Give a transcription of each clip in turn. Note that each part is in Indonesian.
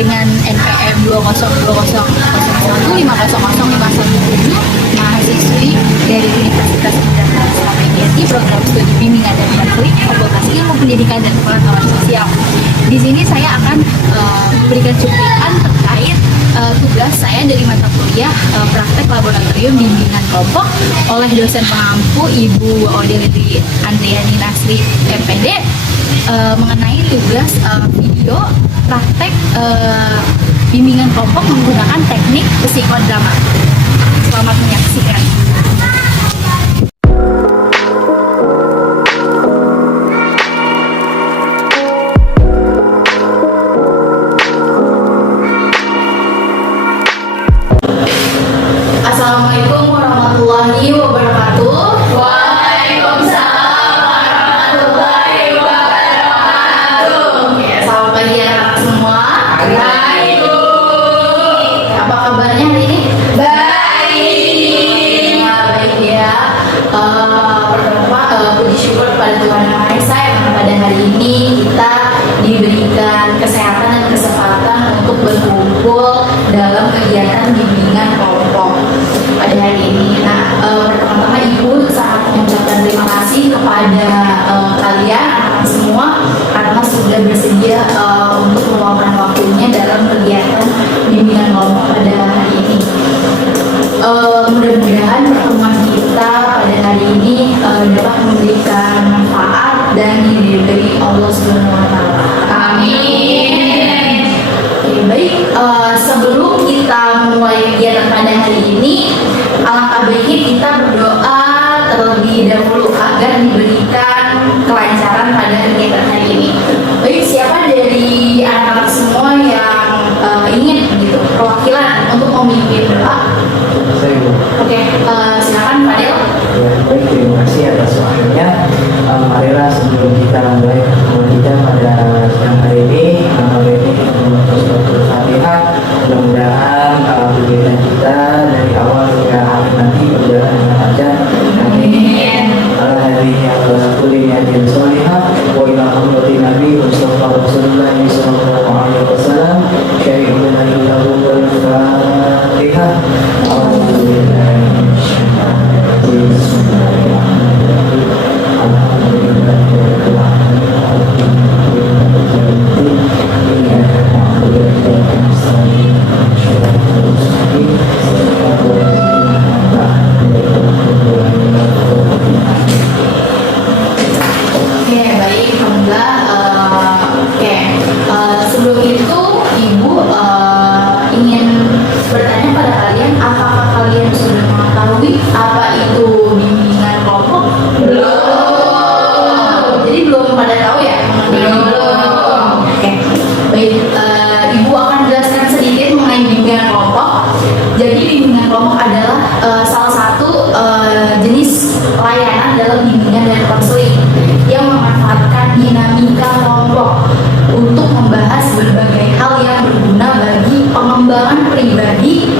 dengan NPM 20201500507 mahasiswi dari Universitas Udayana Islam Mediati program studi bimbingan dan konseling Fakultas Ilmu Pendidikan dan Pengetahuan Sosial. Di sini saya akan memberikan cuplikan terkait tugas saya dari mata kuliah praktek laboratorium bimbingan kelompok oleh dosen pengampu Ibu Odelity Andriani Nasri MPD mengenai tugas video praktek bimbingan kelompok menggunakan teknik psikodrama. Selamat menyaksikan. Assalamualaikum warahmatullahi wabarakatuh. Waalaikumsalam warahmatullahi wabarakatuh. Selamat pagi anak semua. Baik. Apa kabarnya hari ini? Baik. Baik ya. Pertama puji syukur kepada Tuhan Yang Maha Esa yang pada hari ini kita diberikan kesehatan dan kesempatan untuk berkumpul dalam kegiatan bimbingan kelompok pada hari ini. Nah, pertama-tama Ibu sangat mengucapkan terima kasih kepada kalian semua karena sudah bersedia untuk meluangkan waktunya dalam kegiatan bimbingan kelompok pada hari ini. Mudah-mudahan pertemuan kita pada hari ini dapat memberikan manfaat dan diridhoi Allah Subhanahu wa Ta'ala. Amin. Oke, baik. Sebelum kita mulai kegiatan pada hari ini, alangkah baiknya kita berdoa terlebih dahulu agar diberikan kelancaran pada kegiatan hari ini. Baik, siapa dari anak-anak semua yang ingin gitu perwakilan untuk memimpin doa? Saya Bu. Oke, silakan Fadil. Ya, baik, terima kasih atas waktunya. Marilah sebelum kita mulai kita pada siang hari ini, kita membaca surat Al-Fatihah. Mudah-mudahan kegiatan kita dari awal hingga akhir nanti berjalan dengan lancar. Amin. Hari yang kuliah dan solihah, wa ila hamdati Nabi Mustafa Rasulullah sallallahu alaihi wasallam. Syai'un lahu wal Fatihah. Oke, baik, alhamdulillah. Oke, sebelum itu Ibu ingin bertanya pada kalian, apakah kalian sudah mengetahui apa itu bimbingan kelompok? Belum. Jadi belum pada tahu ya? Belum. Oke, baik. Ibu akan jelaskan sedikit mengenai bimbingan kelompok. Jadi bimbingan kelompok adalah salah satu jenis layanan dalam bimbingan dan konseling yang memanfaatkan dinamika kelompok untuk membahas berbagai hal yang berguna bagi pengembangan pribadi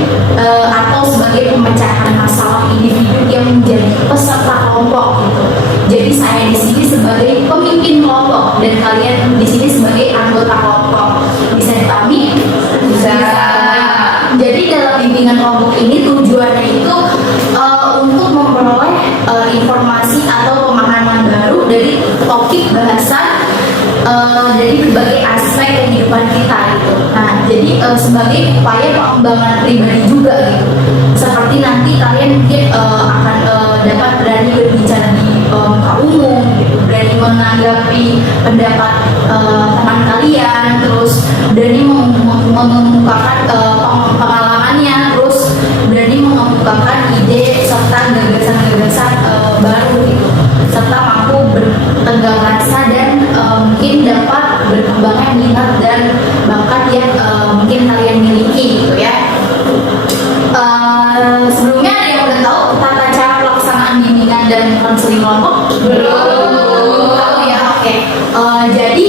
atau sebagai pemecahan masalah individu yang menjadi peserta kelompok gitu. Jadi saya di sini sebagai pemimpin kelompok dan kalian di sini sebagai anggota kelompok. Bisa dipahami? Bisa. Jadi dalam bimbingan kelompok ini tujuannya itu untuk memperoleh informasi atau pemahaman baru dari topik bahasan dari berbagai aspek kehidupan kita gitu. Nah, jadi sebagai upaya pengembangan pribadi juga gitu. Seperti nanti kalian mungkin akan dapat berani berbicara di muka umum gitu, berani menanggapi pendapat teman kalian, terus berani mengemukakan pengalamannya, terus berani mengemukakan ide serta gagasan-gagasan baru gitu, serta mampu bertegang rasa dan mungkin dapat berkembangnya minat dan bakat yang mungkin kalian miliki gitu ya. Sebelumnya ada yang udah tahu tata cara pelaksanaan bimbingan dan konseling kelompok? Belum. Tahu ya, oke. Jadi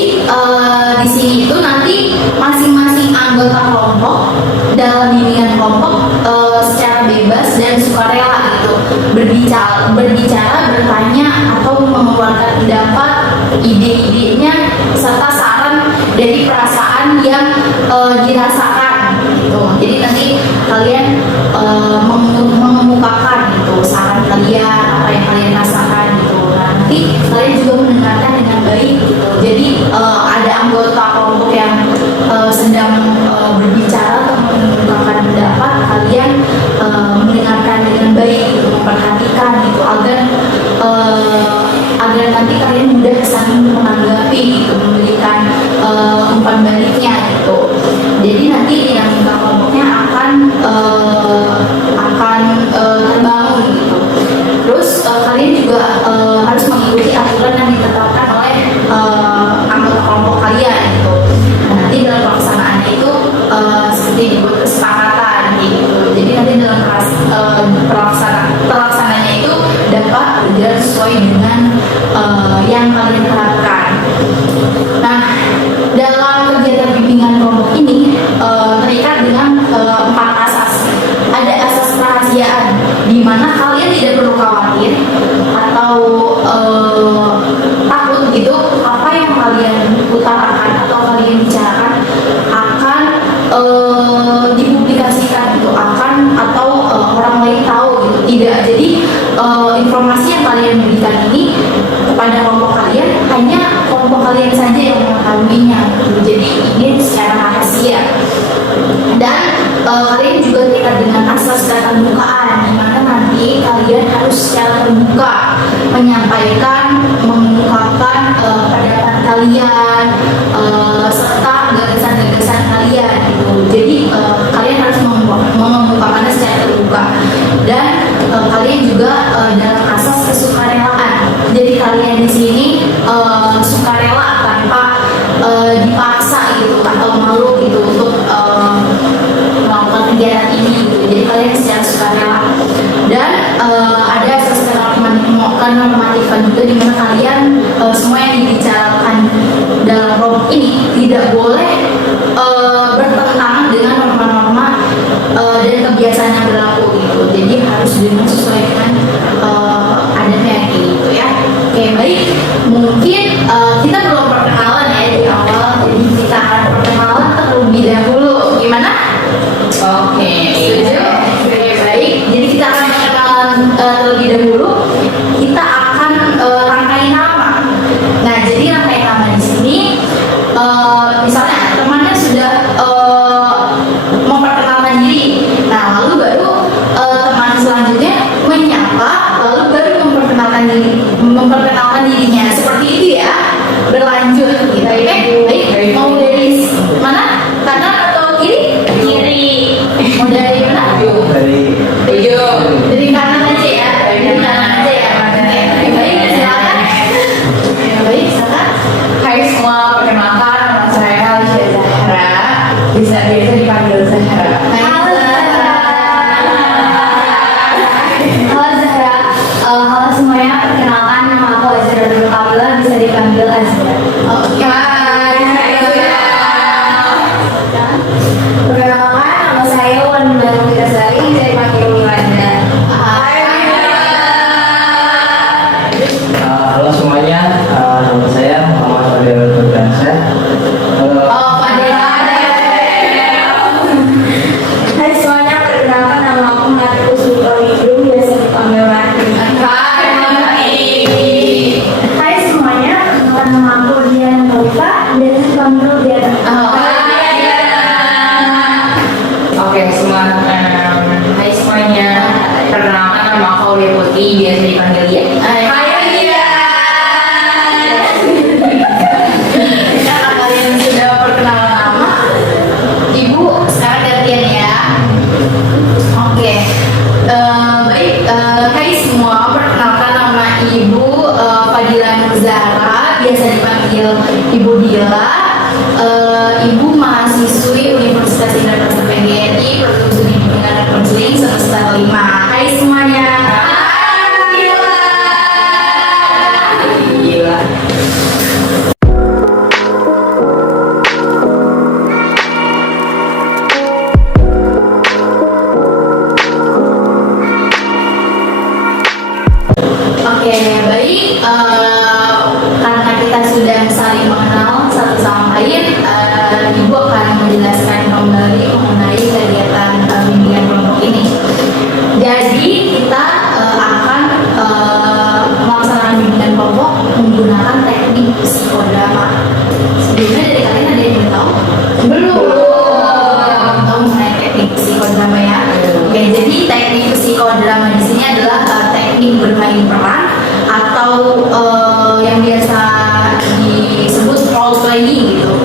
di sini itu nanti masing-masing anggota kelompok dalam bimbingan kelompok secara bebas dan sukarela gitu berbicara, bertanya atau mengeluarkan pendapat, ide-idenya serta saran dari perasaan yang dirasakan gitu. Jadi nanti kalian mengemukakan gitu saran kalian, apa yang kalian rasakan gitu. Nah, nanti kalian juga mendengarkan dengan baik gitu. Jadi ada anggota kelompok yang sedang berbicara atau mengemukakan pendapat, kalian mendengarkan dengan baik gitu, memperhatikan gitu agar nanti kalian mudah saling menanggapi gitu, memberikan umpan baliknya gitu. Jadi nanti dinamika kelompoknya akan terbangun gitu. Terus kalian juga harus mengikuti aturan yang ditetapkan oleh anggota kelompok kalian gitu. Nah, nanti dalam pelaksanaannya itu seperti dibuat kesepakatan gitu. Jadi nanti dalam pelaksananya itu dapat berjalan sesuai dengan yang kalian harapkan. Nah, dalam kegiatan bimbingan kelompok ini terikat dengan 4 asas. Ada asas kerahasiaan, di mana kalian tidak perlu khawatir atau takut gitu apa yang kalian utarakan atau kalian bicarakan akan dipublikasikan gitu, atau orang lain tahu gitu. Tidak. Jadi informasi yang kalian berikan ini kepada kelompok kalian hanya kelompok kalian saja yang mengetahuinya gitu. Jadi ini secara rahasia. Dan kalian juga terikat dengan asas keterbukaan, di mana nanti kalian harus secara terbuka menyampaikan, mengungkapkan pendapat kalian serta gagasan-gagasan kalian gitu. Jadi kalian harus mengemukakannya secara terbuka. Dan kalian juga dalam asas kesukarelaan. Jadi kalian di sini sukarela tanpa dipaksa gitu atau malu gitu untuk melakukan kegiatan ini gitu. Jadi kalian secara sukarela. Dan ada asas normatifan juga, di mana kalian semua yang dibicarakan dalam kelompok ini tidak boleh bertentangan dengan norma-norma dan kebiasaan yang berlaku gitu. Jadi harus sesuai dengan adatnya gitu ya. Oke, baik. Mungkin kita belum perkenalan ya di awal, jadi kita akan perkenalan terlebih dahulu. Gimana? Oke. Setuju? Oke, baik. Jadi kita akan perkenalan terlebih dahulu. Kita akan rangkai nama. Nah, jadi rangkai nama di sini, misalnya temannya sudah memperkenalkan diri. Nah, lalu baru teman selanjutnya menyapa, lalu baru memperkenalkan dirinya. Seperti itu ya. Berlanjut gitu. Baik. Mau dari mana? Kanan atau kiri? Kiri. Mau dari mana? Dari Dari kanan aja ya. Dari kanan aja ya. Oke, baik, silakan. Baik, silakan. Hai semua, perkenalkan nama saya Alicia Zahra. Biasa dipanggil Zahra. Halo Zahra. Halo semuanya, perkenalkan nama aku Azra Nurul Kamila, bisa dipanggil Azra. Oke. Perkenalkan nama saya Wan Baru Witasari, bisa dipanggil Milanda. halo semuanya, nama saya Muhammad Fadil Nurdansyah. Hai semuanya, perkenalkan nama aku Markus Suprahidung, biasa dipanggil Martin. Hai semuanya, perkenalkan nama aku Diana Nova, biasa dipanggil Diana. Oke, semua. Hai semuanya. Perkenalkan nama aku Aulia Putri, biasa dipanggil Lia. Karena kalian sudah perkenalan nama, Ibu sekarang gantian ya. Oke. Baik. Hai semua, perkenalkan nama Ibu Fadila Nurzahra, biasa dipanggil Ibu Dila. Ibu mahasiswi Universitas Indonesia PGRI, Prodi Studi Bimbingan dan Konseling semester 5. Hai semuanya. Gila. Oke, baik. Karena kita sudah saling mengenal satu sama lain, jadi teknik psikodrama di sini adalah teknik bermain peran atau yang biasa disebut role playing gitu.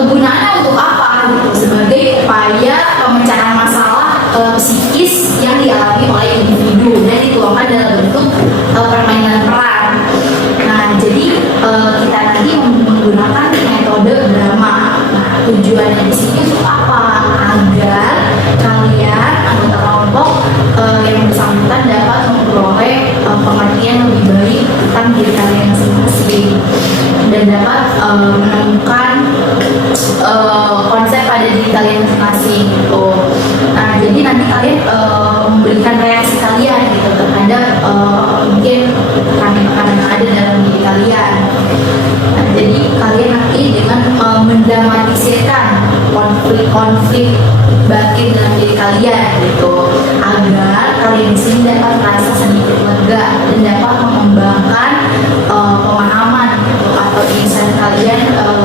Kegunaannya untuk apa? Gitu, sebagai upaya pemecahan masalah psikis yang dialami oleh individu dan dituangkan dalam bentuk permainan peran. Nah, jadi kita nanti menggunakan metode drama. Nah, tujuannya di sini untuk apa? Agar kalian anggota kelompok yang bersangkutan dapat memperoleh pengertian lebih baik tentang diri kalian masing-masing dan dapat menemukan konsep pada diri kalian masing-masing gitu. Nah, jadi nanti kalian memberikan reaksi kalian gitu terhadap mungkin tekanan-tekanan yang ada dalam diri kalian. Nah, jadi kalian nanti dengan mendramatisirkan konflik batin dalam diri kalian gitu, agar kalian di sini dapat merasa sedikit lega dan dapat mengembangkan pemahaman gitu, atau insight kalian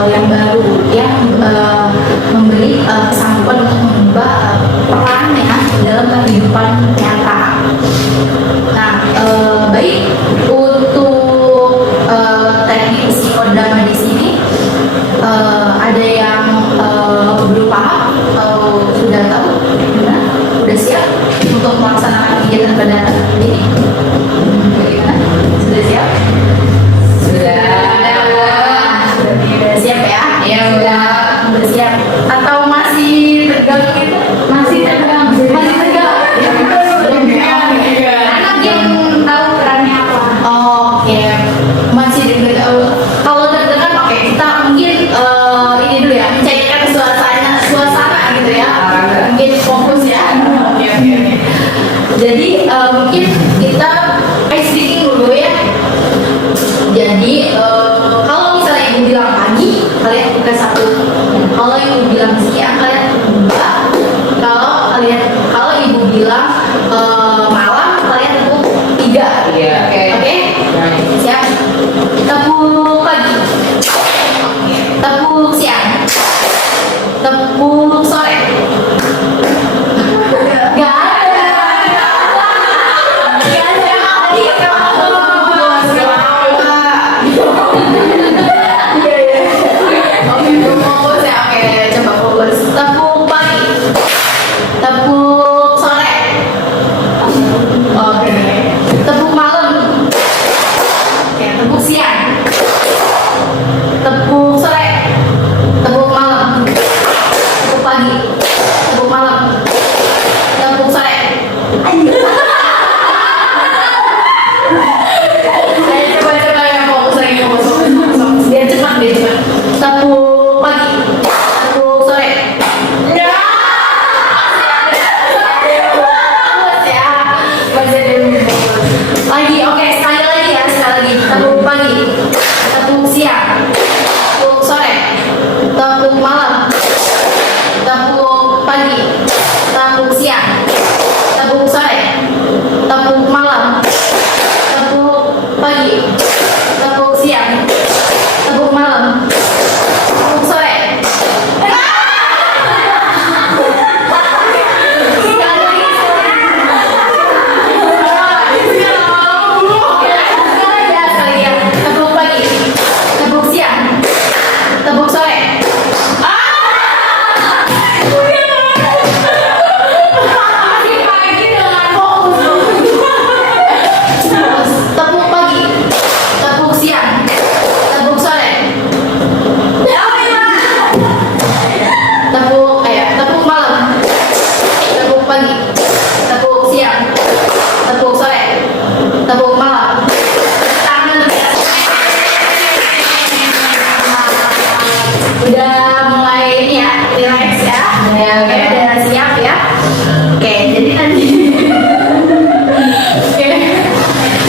yang baru yang memberi kesanggupan untuk mengubah perannya dalam kehidupan nyata. Nah, baik untuk teknik psikodrama di sini ada yang belum paham atau sudah tahu? Gimana? Sudah siap untuk melaksanakan kegiatan pada ini? Bagaimana? Sudah siap? Sudah siap ya? Ya sudah siap. Atau masih tegang gitu? Masih tegang. Masih tegang. Anak yang tahu perannya apa? Oke. Masih deg-degan. Kalau deg-degan, oke, kita mungkin ini dulu ya, mencairkan suasana gitu ya. Mungkin fokus ya. Oke. Jadi mungkin kita speaking dulu ya. Jadi kalau misalnya ibu bilang pagi, kalian buka 1. Kalau ibu bilang siang, kalian buka. Kalau ibu bilang malam, kalian tepuk 3. Iya, Oke? Siap? Tepuk pagi. Tepuk siang. Tepuk sore. Gak ada. Gak ada. Oke, fokus ya. Oke, coba fokus. Tepuk pagi. Tepuk sore. Oke. Tepuk malam. Oke, tepuk siang. Tepuk sore. Tepuk malam. Tepuk pagi. Tepuk malam. Tepuk sore. Coba yang fokus lagi, fokus. Biar cepat. Tepuk pagi. Tepuk sore. Ya. Fokus ya. Masih ada yang fokus. Lagi, oke, sekali lagi. Tepuk pagi. Tepuk siang. Tepuk sore. Tepuk malam. Tepuk pagi. Tepuk siang. Tepuk sore. Tepuk malam. Tepuk pagi. Tepuk siang. Tepuk malam. Tepuk sore. Tepuk pagi. Tepuk siang. Tepuk sore. Tepuk pagi. Tepuk siang. Tepuk sore. Tepuk malam. Tepuk pagi. Tepuk siang. Tepuk sore. Tepuk malam. Tangan lebih atas. Udah mulai ini ya, relax ya. Oke, udah siap ya. Oke, jadi nanti.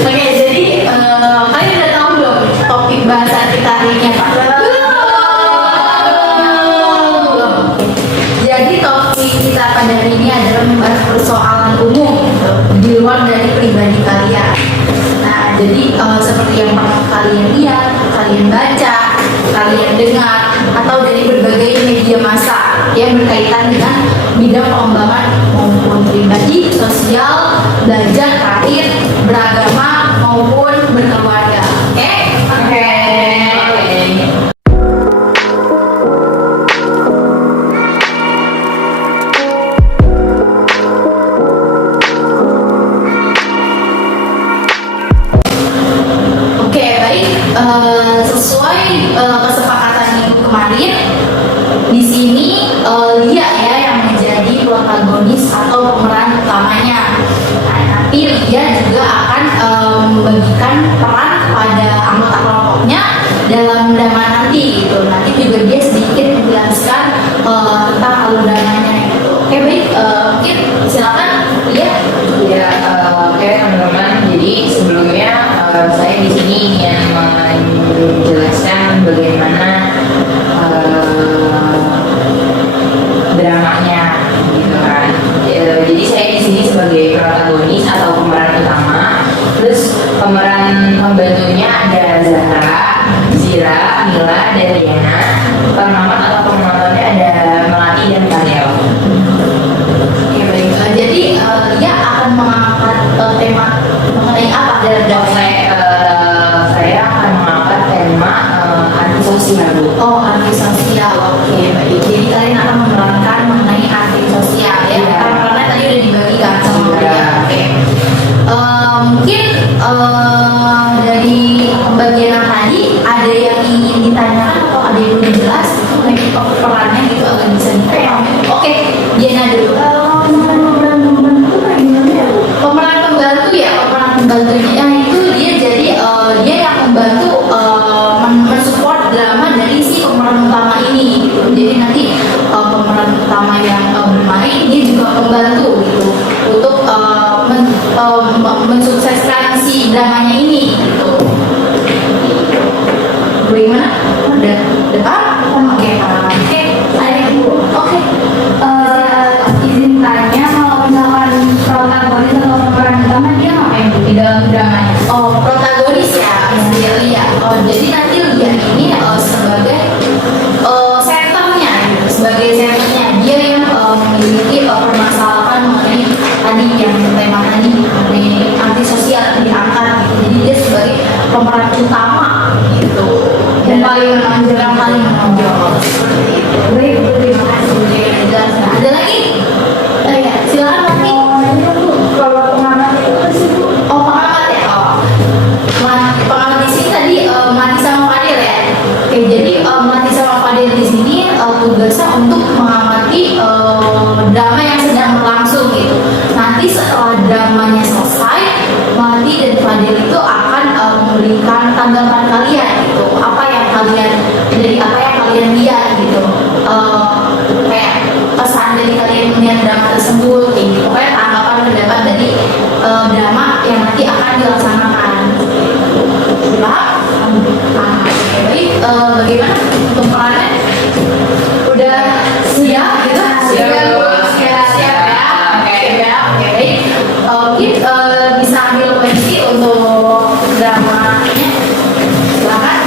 Oke, jadi kalian udah tahu belum topik bahasan kita hari ini apa? Belum. Jadi topik kita pada hari ini adalah membahas persoalan umum gitu, di luar dari pribadi kalian. Nah, jadi seperti yang pernah kalian lihat, kalian baca, kalian dengar, atau dari berbagai media massa yang berkaitan dengan bidang pengembangan maupun pribadi, sosial, belajar, karir, beragama maupun berkeluarga. Oke? Oke. Oke, baik. Sesuai kesepakatan minggu kemarin, di sini Lia ya yang menjadi protagonis atau pemeran utamanya. Nah, nanti Lia juga akan membagikan peran kepada anggota kelompoknya dalam drama nanti gitu. Nanti juga dia sedikit menjelaskan tentang alur dramanya gitu. Oke, baik. Mungkin silakan Lia. Ya, oke teman-teman. Jadi sebelumnya saya di sini ingin menjelaskan bagaimana dramanya, gitu kan. Jadi saya di sini sebagai protagonis atau pemeran utama. Terus pemeran pembantunya ada Zahra, Zira, Mila, dan Diana. Pengamat atau penontonnya ada Melati dan Karel. Oke, baik. Jadi Lia akan mengangkat tema mengenai apa dalam drama? Saya akan mengangkat tema antisosial. Oh, antisosial. Oke, baik. Jadi kalian akan menerangkan mengenai antisosial ya. Iya. Karena tadi udah dibagikan sama Iya. Lia. Oke. Mungkin dari bagian yang tadi ada yang ingin ditanyakan atau ada yang belum jelas mengenai perannya gitu agak bisa dipaham. Oke, Diana dulu. Pemeran pembantu kayak gimana ya? Pemeran pembantu ya, pemeran pembantunya itu dia jadi dia yang membantu mensupport drama dari si pemeran utama ini gitu. Jadi nanti pemeran utama yang bermain dia juga membantu gitu untuk mensukseskan si dramanya ini gitu. Bagaimana? Udah paham? Oke, oke. Ada yang oke. Izin tanya, kalau misalkan protagonis atau pemeran utama dia ngapain di dalam dramanya? Oh, protagonis ya, dia Lia. Oh, jadi nanti Lia ini sebagai senternya, gitu. Sebagai senternya dia yang memiliki permasalahan mengenai tadi yang tema tadi mengenai antisosial yang diangkat gitu. Jadi dia sebagai pemeran utama gitu. Yang paling menonjol. Yang paling menonjol. Seperti itu. Baik, terima kasih. Oke, jelas. Ada lagi? Ya, silakan nanti. Ini Bu, kalau pengamat itu apa sih Bu? Oh, pengamat ya? Oh. Pengamat di sini tadi Mati sama Fadil ya? Oke, jadi Mati sama Fadil di sini tugasnya untuk mengamati drama yang sedang berlangsung gitu. Nanti setelah dramanya selesai, Mati dan Fadil itu akan memberikan tanggapan kalian gitu. Apa yang kalian lihat gitu. Kayak pesan dari kalian melihat drama tersebut kayak gitu. Kayak tanggapan pendapat dari drama yang nanti akan dilaksanakan. Paham? Oke, baik. Bagaimana untuk perannya? Udah siap gitu? Siap, Bu. Siap ya. Oke. Siap. Oke, baik. Mungkin bisa ambil posisi untuk dramanya. Silakan.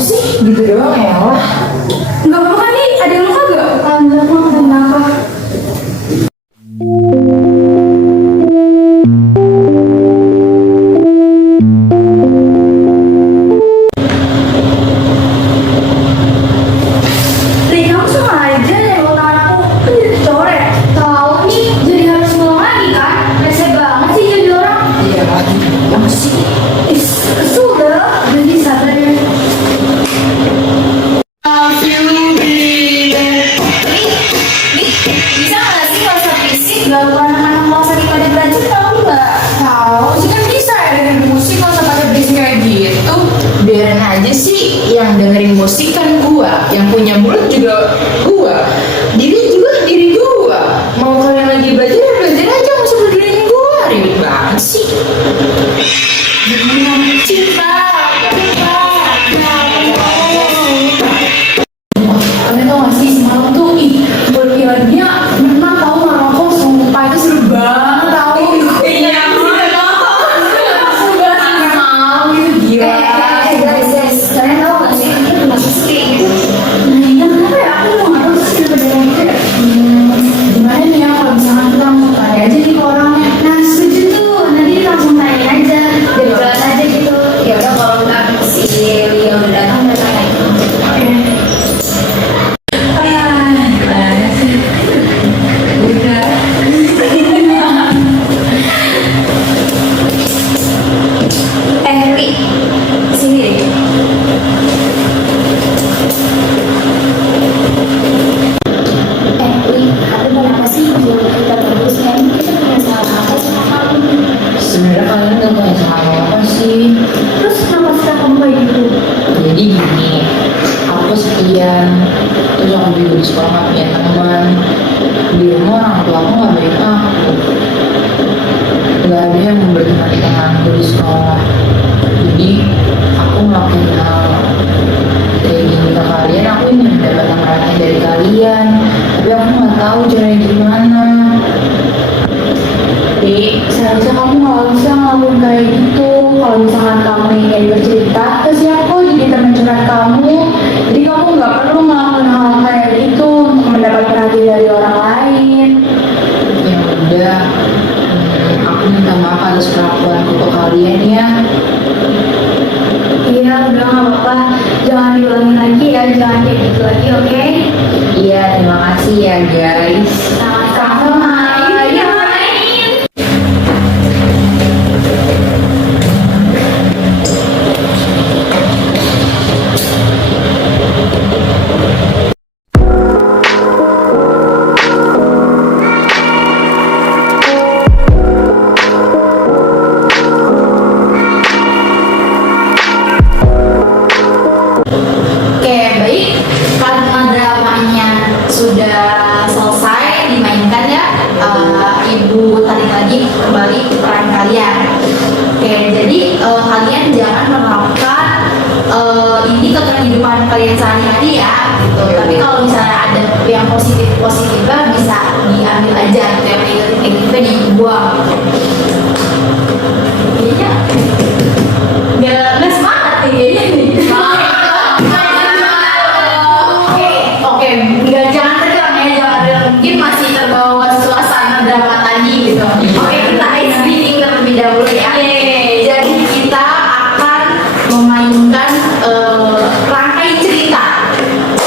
sih? Gitu doang ya lah. Nggak apa-apa nih, ada yang luka gak? Alhamdulillah, kenapa? Ri, kamu sama aja yang lo tangan aku kan jadi coret. Tahu nih, jadi harus ngulang lagi kan? Rese banget sih jadi orang. Iya kan? Apa sih? Sudah, jadi sabar ya. Bisa nggak sih nggak usah berisik, gak usah anak-anak mau sakit pada belajar, tahu nggak? Tahu sih kan bisa ya dengerin musik nggak usah pakai berisik kayak gitu. Biarin aja sih yang dengerin musik kan gua, yang punya mulut juga gua, diri juga diri gua. Mau kalian lagi belajar ya belajar aja nggak usah dengerin gua, ribet banget sih. Cinta, Kalian tau gak sih semalam tuh Olimpiadanya menang tau Maroko, sumpah itu seru banget tau. Iya, Seru banget mau gitu gila. guys, kalian tahu nggak sih itu masih kayak gitu? Nah iya kenapa ya aku mau ngaruh sih daripada kayak gitu. Gimana nih ya kalau misalkan kita langsung tanya aja nih ke orangnya. Nah setuju tuh, nanti kita langsung tanya aja dari kelas aja gitu. Ya udah kalau nggak si Lia udah datang aja. Oke. Ri, sini deh. Ri, ada kenapa sih yang kita bagusnya ini kita punya salah apa sama kamu? sebenarnya kalian nggak punya salah apa sih. Terus kenapa sih kamu kayak gitu? Jadi gini, aku sekian, terus aku juga di sekolah gak punya teman, di rumah orang tua aku gak banyak aku, gak ada yang memberi temanku di sekolah. Jadi aku ngelakuin hal kayak gini ke kalian, aku ingin mendapatkan perhatian dari kalian, tapi aku gak tahu caranya gimana. Seharusnya kamu nggak usah ngelakuin kayak gitu. Kalau misalkan kamu ingin bercerita ke siapa jadi teman curhat kamu, jadi kamu nggak perlu ngelakuin hal kayak gitu untuk mendapat perhatian dari orang lain. Ya udah, aku minta maaf atas perlakuanku ke kalian ya. Iya, udah nggak apa-apa. Jangan diulangin lagi ya, jangan kayak gitu lagi, oke? Iya, terima kasih ya guys. Sama-sama. Iya. Oke, baik. Karena dramanya sudah selesai dimainkan ya, Ibu tarik lagi kembali ke peran kalian. Oke, jadi kalian jangan menerapkan ini ke kehidupan kalian sehari-hari ya, gitu. Tapi kalau misalnya ada yang positifnya bisa diambil aja, gitu. Yang negatifnya dibuang. Iya. Nggak semangat nih kayaknya nih. Oke, nggak jangan tegang ya, jangan tegang. Mungkin masih terbawa suasana drama tadi gitu. Oke, kita ice breathing terlebih dahulu ya. Jadi kita akan memainkan rangkai cerita.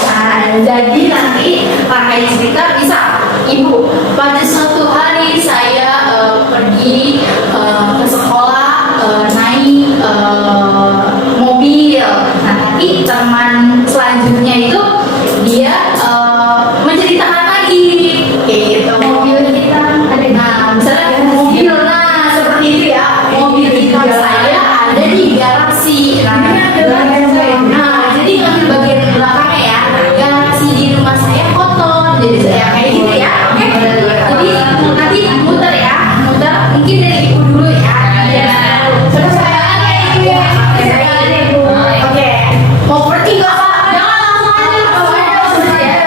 Nah, jadi nanti rangkai cerita bisa Ibu. Pada suatu hari saya pergi ke sekolah naik mobil. Nah, tapi teman selanjutnya itu dia menceritakan lagi kayak gitu. Mobil kita ada, nah misalnya mobil, nah seperti itu ya, mobil hitam saya ada di garasi. Nah jadi ngambil bagian belakangnya ya, garasi di rumah saya kotor, jadi saya kayak gitu ya. Oke, jadi nanti muter ya, muter mungkin dari Ibu dulu ya. Selesai kayak gitu ya. Oke, mau pergi nggak Pak? Jangan langsung aja ya.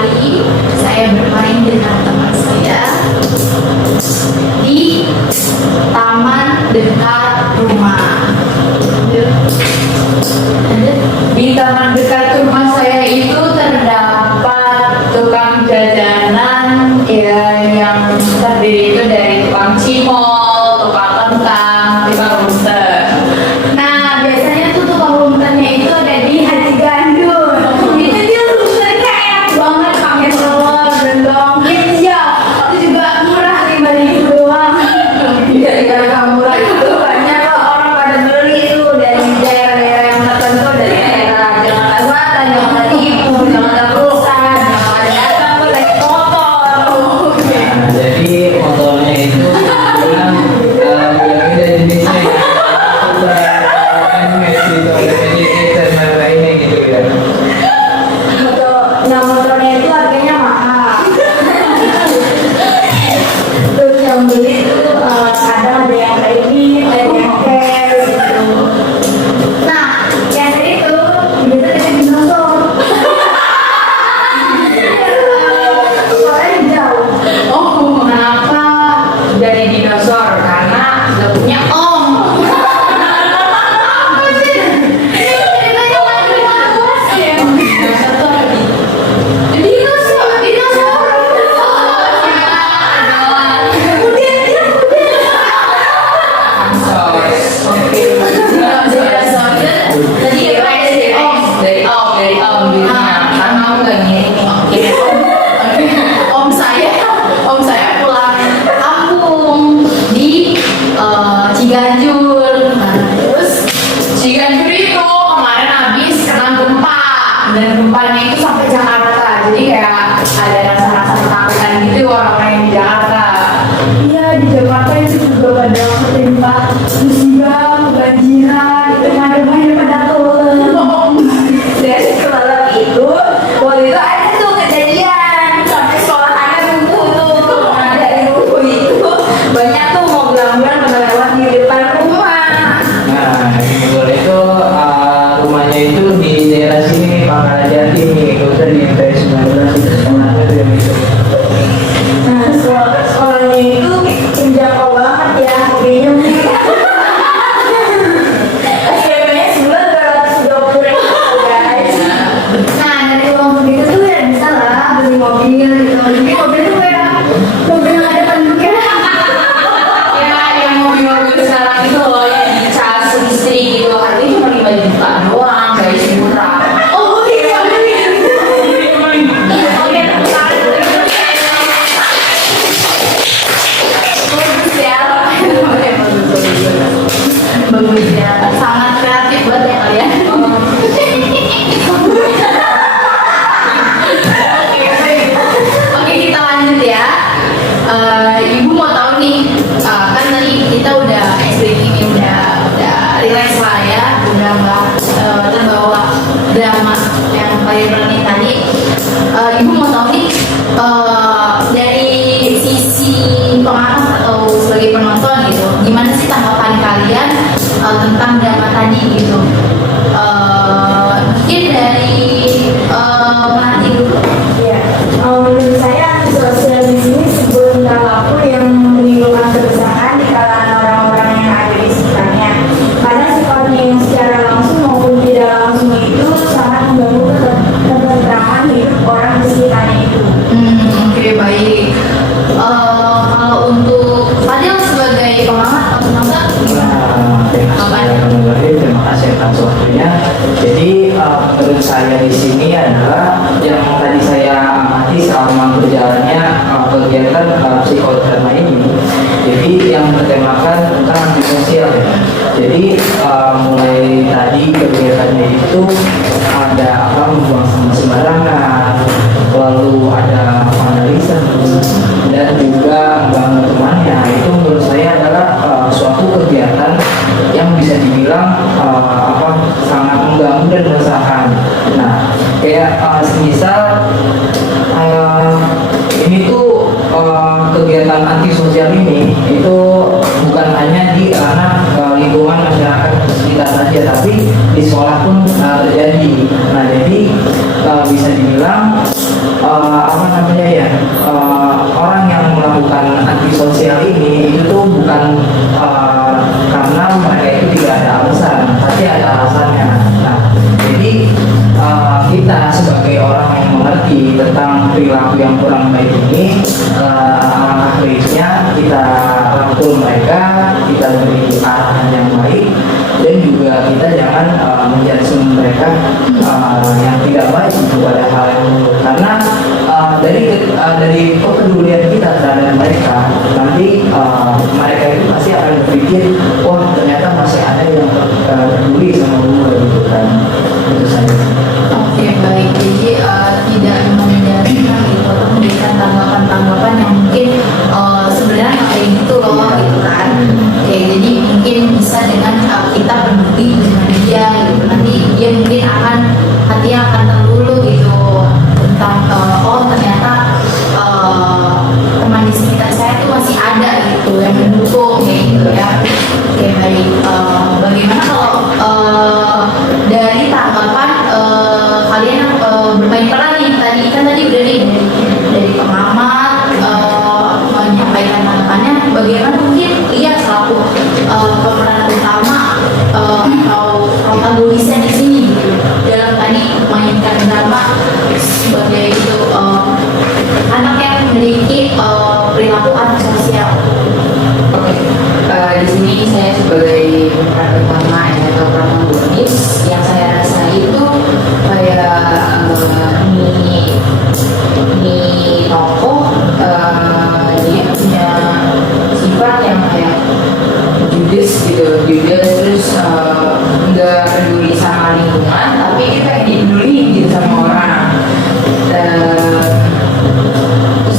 hari saya bermain dengan teman saya di taman dekat rumah. Di taman dekat rumah saya itu terdapat tukang jajanan ya yang terdiri itu dari tukang cimol, tukang kentang, tukang runter. Nah biasanya tuh tukang runternya itu ada di Haji Gandul. Itu dia runternya enak banget pakai telur dan bawang putih ya. Itu juga murah 5.000 doang. Gara-gara murah itu banyak kok orang pada beli itu dari daerah-daerah yang tertentu, dari daerah Jakarta Selatan, Jakarta Timur, Jakarta Pusat, Jakarta Datang tuh naik motor. Nah, jadi motornya itu bilang bilangnya dari Indonesia ya. Messi itu jadi dan lain-lainnya gitu ya. Nah motornya itu harganya mahal. Terus yang beli itu kadang ada yang kredit, ada yang cash gitu. Nah yang itu biasa dari dinosaur. Soalnya jauh. Oh, kenapa dari dinosaur? Karena gak punya om. Dinosaur tuh apa sih? Dinosaur. Oke. Dinosaur. Tadi apa ya? Dari om gitu. Karena om gak ngirim. Oke. Om saya pulang kampung di Ciganjur. Nah, terus Ciganjur itu kemarin habis kena gempa dan gempanya itu sampai Jakarta, jadi kayak ada rasa-rasa ketakutan gitu orang-orang yang di Jakarta. Iya di Jakarta itu juga pada ketimpa musibah, kebanjiran, itu rumah-rumahnya pada turun. Dan semalam itu waktu itu ada tuh kejadian sampai sekolahannya runtuh tuh. Nah dari runtuh itu banyak tuh mobil-mobilan pada lewat di depan rumah. Nah, di Bogor itu rumahnya itu di daerah sini Pak Kalajati nih, itu di MP19 itu sekolahnya tuh yang itu. Nah sekolahnya itu menjangkau banget ya harganya. SPP-nya sebulan 220.000 guys. Nah dari uang segitu tuh ya bisa lah beli mobil gitu. Jadi mobil tuh kayak mobil yang ada penduduknya. Ya yang mobil-mobil sekarang itu loh yang dicas listrik gitu harganya cuma 5 juta doang guys, murah. Oh iya Oke, bagus ya. Bagus ya. Sangat kreatif banget ya kalian. Oke, kita lanjut ya. Ibu mau tahu nih, kan tadi kita udah ini udah relax lah ya, udah nggak terbawa drama yang viral nih tadi. Ibu mau tahu nih, dari sisi pengamat atau sebagai penonton gitu, gimana sih tanggapan kalian tentang drama tadi gitu? Mungkin dari Melati dulu. Iya, menurut saya sosial di sini sebuah tingkah laku yang menimbulkan keresahan di kalangan orang-orang yang ada di sekitarnya. Karena sifatnya yang secara langsung maupun tidak langsung itu sangat mengganggu ketentraman hidup orang di sekitarnya itu. Oke, baik. Kalau untuk Fadil sebagai pengamat atau penonton Terima kasih atas waktunya. Jadi menurut saya di sini adalah yang tadi saya amati selama berjalannya kegiatan psikodrama ini. Jadi yang bertemakan tentang antisosial ya. Jadi mulai tadi kegiatannya itu ada membuang sampah sembarangan, lalu ada vandalisme dan juga membangun temannya. Itu menurut saya adalah suatu kegiatan yang bisa dibilang sangat mengganggu dan meresahkan. Nah, kayak misal ini tuh kegiatan antisosial ini itu bukan hanya di ranah lingkungan masyarakat sekitar saja, tapi di sekolah pun terjadi. Nah, jadi bisa dibilang apa namanya ya, orang yang melakukan antisosial ini itu tuh bukan karena mereka itu tidak ada alasan, tapi ada alasannya. Nah, jadi kita sebagai orang yang mengerti tentang perilaku yang kurang baik ini, alangkah baiknya kita rangkul mereka, kita beri arahan yang baik, dan juga kita jangan menjudge mereka yang tidak baik kepada hal yang buruk, karena dari kepedulian kita terhadap mereka, nanti mereka itu pasti akan berpikir, wah ternyata masih ada yang peduli sama gue gitu kan. Itu saja. Oke, baik. Jadi tidak menjadikan gitu atau memberikan tanggapan-tanggapan yang mungkin sebenarnya nggak kayak gitu loh gitu kan. Oke, jadi mungkin bisa dengan kita berbagi dengan dia gitu. Nanti dia mungkin hatinya akan terlulu gitu tentang oh ternyata teman di sekitar saya tuh masih ada gitu yang mendukung kayak gitu ya. Oke, baik. Bagaimana kalau dari tanggapan kalian bermain peran nih tadi udah nih dari pengamat menyampaikan tanggapannya, bagaimana mungkin Lia selaku pemeran utama atau protagonisnya di sini gitu dalam tadi memainkan drama sebagai itu anak yang memiliki perilaku antisosial. Oke, di sini saya sebagai pemeran utama atau protagonis, yang saya rasa itu kayak ini tokoh dia punya sifat yang kayak judes gitu, terus nggak peduli sama lingkungan, tapi dia pengen dipeduli gitu sama orang. Terus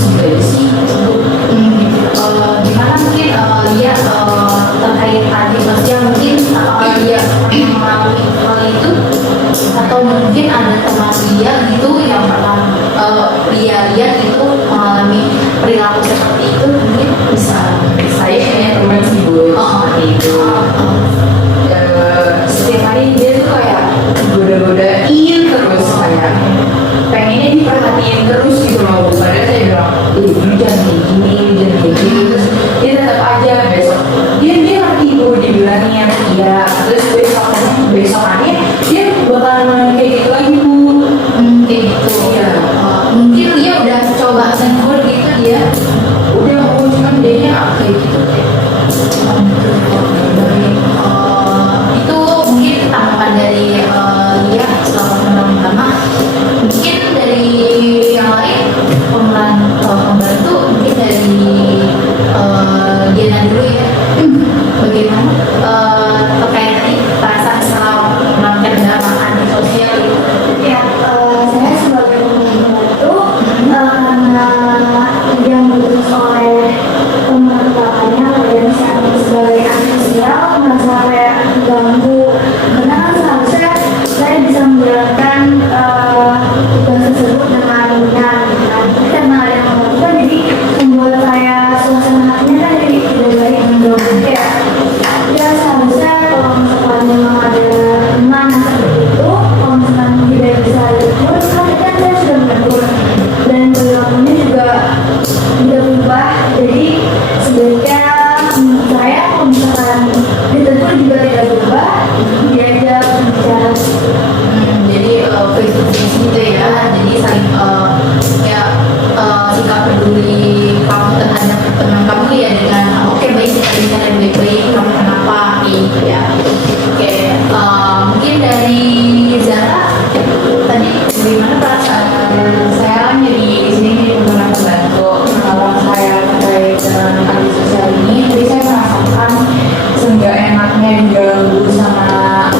juga sih Gimana mungkin Lia terkait tadi maksudnya mungkin Lia pernah mengalami hal itu atau mungkin ada teman Lia gitu yang pernah Lia lihat itu mengalami perilaku seperti itu, mungkin bisa. saya punya teman sih Bu seperti itu. Setiap hari dia tuh kayak goda-godain terus, kayak pengennya diperhatiin terus gitu loh Bu. Padahal saya bilang, lu jangan kayak gini, terus dia tetap aja besok dia ngerti Bu, dibilangnya iya, terus besokannya dia bakalan kayak gitu lagi Bu. Kayak gitu. Iya. Mungkin Lia udah coba negur gitu dia. Udah aku cuman dia kayak gitu kayak Itu mungkin tanggapan dari Lia selaku pemeran utama. Mungkin dari yang lain pemeran pembantu, mungkin dari Diana dulu ya. Bagaimana terkait tadi perasaan setelah melakukan drama antisosial itu? Ya, saya sebagai pembantu karena yang diurus oleh pemeran utamanya dan saya sebagai antisosial merasa kayak ganggu, karena kan seharusnya saya bisa menjalankan tugas tersebut dengan benar gitu kan. Tapi karena ada yang melakukan, jadi membuat saya suasana hatinya kan jadi tidak baik, mengganggu kayak ya seharusnya kalau misalkan memang ada teman yang seperti itu, kalau misalkan tidak bisa diukur, kan saya sudah menegur dan perilakunya juga tidak berubah. Jadi sebaiknya menurut saya kalau misalkan ditegur juga tidak berubah, diajak bicara. Jadi face to face gitu ya, jadi saling ya sikap peduli kamu terhadap teman kamu ya dengan oke baik kita bicara baik-baik, kamu kenapa gitu ya. Oke, mungkin dari Zara tadi bagaimana perasaan saya kan jadi di sini jadi pemeran pembantu. Kalau saya terkait dengan antisosial ini, jadi saya merasakan seenggak enaknya diganggu sama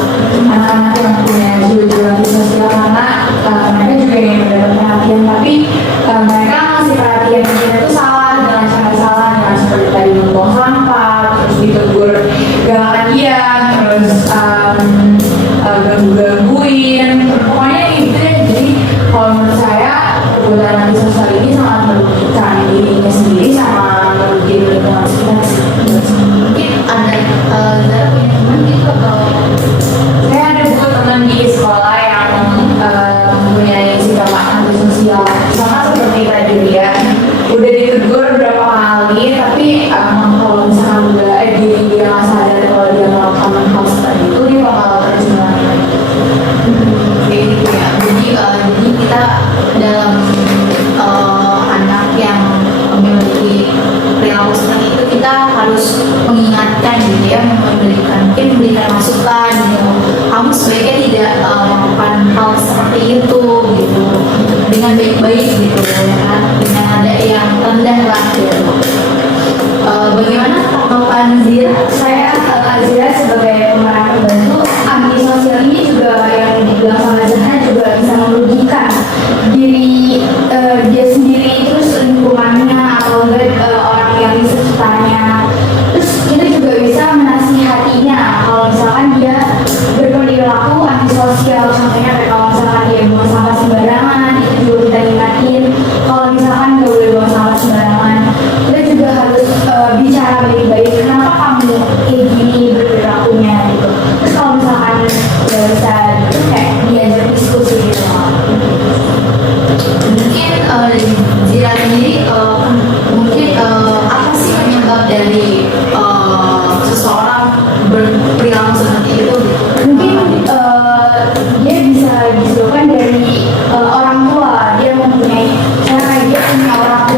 anak-anak yang punya jiwa-jiwa antisosial, karena mereka juga ingin mendapat perhatian, tapi mereka ngasih perhatian itu salah, dengan cara salah, dengan seperti tadi membuang sampah, terus ditegur gak akan diam, terus ganggu-gangguin, pokoknya gitu deh. Jadi kalau menurut saya perbuatan antisosial ini sangat merugikan dirinya sendiri sama merugikan lingkungan sekitar sih. mungkin ada Zara punya teman gitu atau Saya ada buku teman di sekolah yang mempunyai sikap antisosial, sama seperti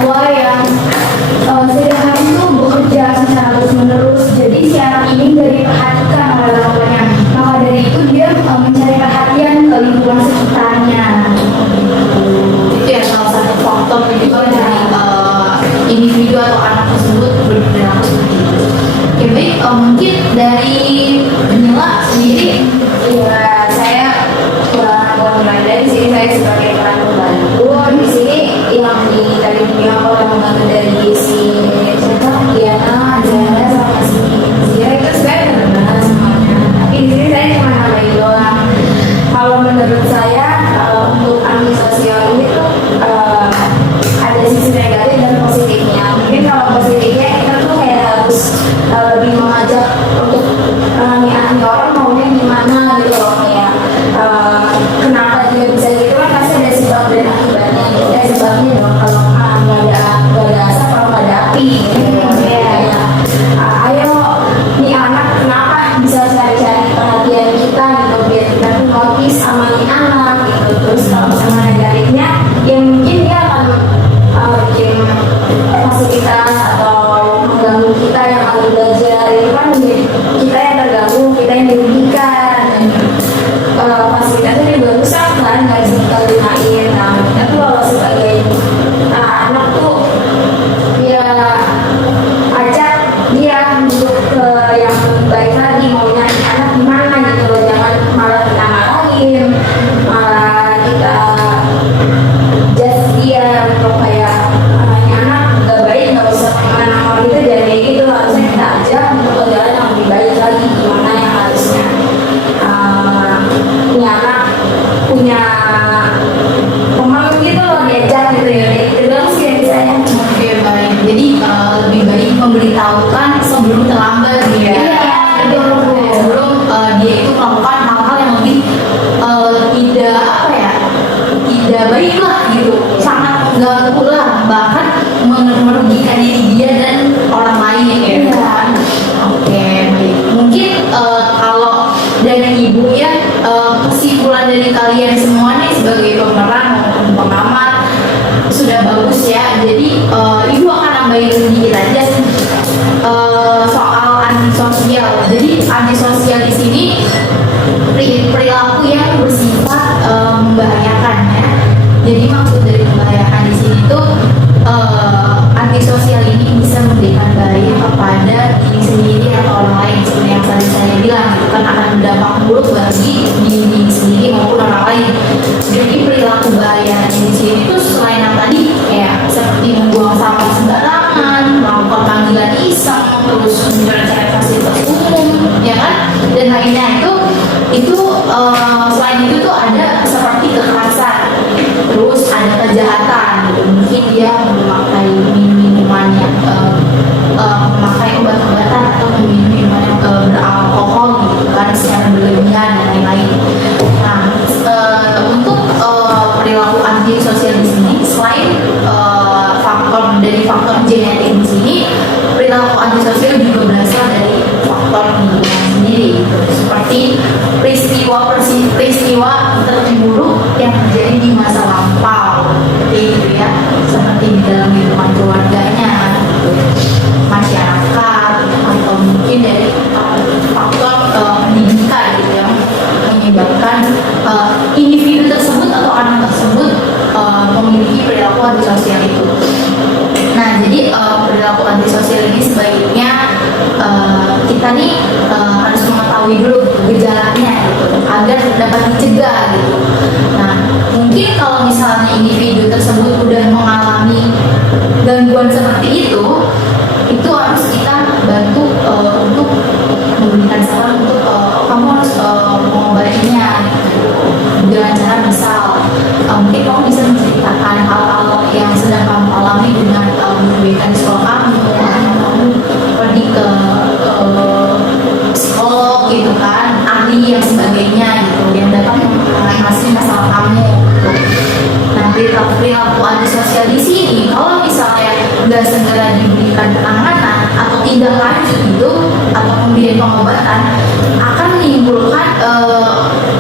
tua yang setiap hari itu bekerja secara terus-menerus. Jadi si anak ini nggak diperhatikan oleh orang tuanya. Maka dari itu dia mencari perhatian ke lingkungan sekitarnya. Itu ya salah satu faktor juga dari individu atau anak tersebut berperilaku seperti itu. Oke baik, mungkin dari Nila sendiri. Ya, saya mulai dari sini saya sebagai peran pembantu. Di sini yang tadi bilang kalau membantu dari si siapa Diana, Zara sama si Zira itu sebenarnya benar-benar semuanya. Tapi di sini saya cuma nambahin doang. Kalau menurut saya untuk antisosial ini tuh ada sisi negatif dan positifnya. Mungkin kalau positifnya kita tuh kayak harus lebih mengajak untuk nih orang maunya gimana gitu loh, kayak kenapa dia bisa gitu kan pasti ada sebab dan akibatnya gitu. Ada sebabnya dong, kalau nggak ada asap kalau nggak ada api gitu. Kayak ayo nih anak kenapa bisa cari-cari perhatian kita gitu, biar kita tuh notice sama nih anak gitu. Terus kalau sama negatifnya ya mungkin dia akan bikin fasilitas atau mengganggu kita yang lagi belajar. Itu kan kita yang terganggu, kita yang dirugikan. Fasilitasnya juga rusak kan, nggak bisa kita gunain. Nah kita tuh kalau sebagai anak tuh ya ajak dia untuk ke yang baik lagi, maunya anak gimana gitu loh. Jangan malah kita marahin, malah kita just dia untuk kayak anaknya anak gak baik, gak usah kemana sama kita, jadi kayak gitu. Harusnya kita ajak untuk ke jalan yang lebih baik lagi, gimana yang harusnya punya anak punya teman gitu loh, diajak gitu ya. Itu doang sih dari saya. Oke baik, jadi lebih baik memberitahukan sebelum terlambat gitu ya. Iya, betul. Sebelum dia itu melakukan hal-hal yang lebih tidak apa ya, tidak baik lah gitu, sangat mengganggu lah, bahkan merugikan diri dia dan orang lain ya kan. Oke baik, mungkin kalau dari ibu ya, kesimpulan dari kalian semua nih sebagai pemeran maupun pengamat sudah bagus ya. Jadi ibu akan nambahin sedikit aja soal antisosial. Jadi antisosial di sini perilaku yang bersifat membahayakan ya. Jadi maksud dari membahayakan di sini tuh antisosial ini bisa memberikan bahaya kepada diri sendiri atau orang lain, seperti yang tadi saya bilang, itu kan akan berdampak buruk bagi diri sendiri maupun orang lain. Jadi perilaku bahaya di sini tuh selain yang tadi kayak seperti membuang sampah sembarangan, melakukan panggilan iseng, terus mencari fasilitas umum, ya kan, dan lainnya itu selain itu tuh ada seperti kekerasan, terus ada kejahatan gitu. Mungkin dia memakai minuman yang memakai obat-obatan atau meminum minuman yang beralkohol gitu kan secara berlebihan dan lain-lain. Nah untuk perilaku antisosial di sini selain faktor genetik di sini, perilaku antisosial juga berasal dari faktor lingkungan sendiri gitu. Seperti peristiwa terburuk yang terjadi di masa lampau gitu ya, seperti di dalam lingkungan keluarganya gitu, masyarakat, atau mungkin dari faktor pendidikan gitu yang menyebabkan individu tersebut atau anak tersebut memiliki perilaku antisosial itu. Nah, jadi perilaku antisosial ini sebaiknya kita nih harus mengetahui dulu gejalanya gitu, agar dapat dicegah gitu. Nah, mungkin kalau misalnya individu tersebut udah mengalami gangguan seperti itu harus kita bantu untuk memberikan saran untuk kamu harus mengobatinya gitu. Dengan cara misal mungkin kamu bisa menceritakan hal-hal yang sedang kamu alami dengan kebaikan di sekolah kamu, kamu pergi ke psikolog gitu kan, ahli yang sebagainya gitu, yang dapat mengatasi masalah kamu gitu. Nah, perilaku antisosial di sini kalau misalnya nggak segera diberikan penanganan atau tindak lanjut gitu atau kemudian pengobatan, akan menimbulkan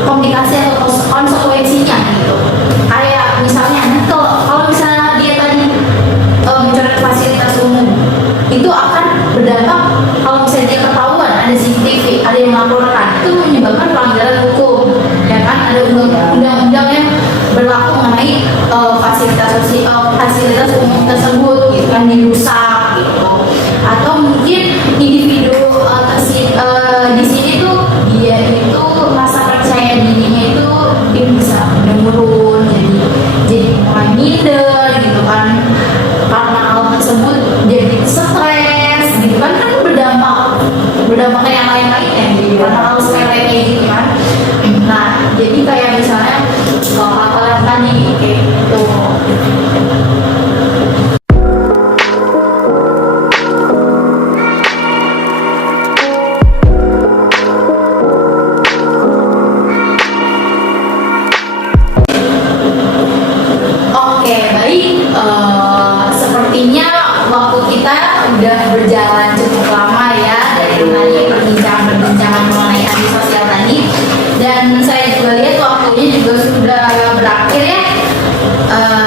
komplikasi atau konsekuensinya gitu. Kayak misalnya kalau misalnya dia tadi fasilitas umum tersebut gitu kan dirusak gitu, atau mungkin individu di sini tuh dia itu rasa percaya dirinya itu dia bisa menurun, jadi mulai minder gitu kan, karena hal tersebut jadi stres gitu kan berdampak ke yang lain-lainnya gitu, karena hal sepele kayak gitu kan. Nah jadi kayak misalnya hal-hal yang tadi kayak gitu. Oke, baik. Sepertinya waktu kita udah berjalan cukup lama ya dari tadi perbincangan mengenai antisosial tadi, dan saya juga lihat waktunya juga sudah berakhir ya.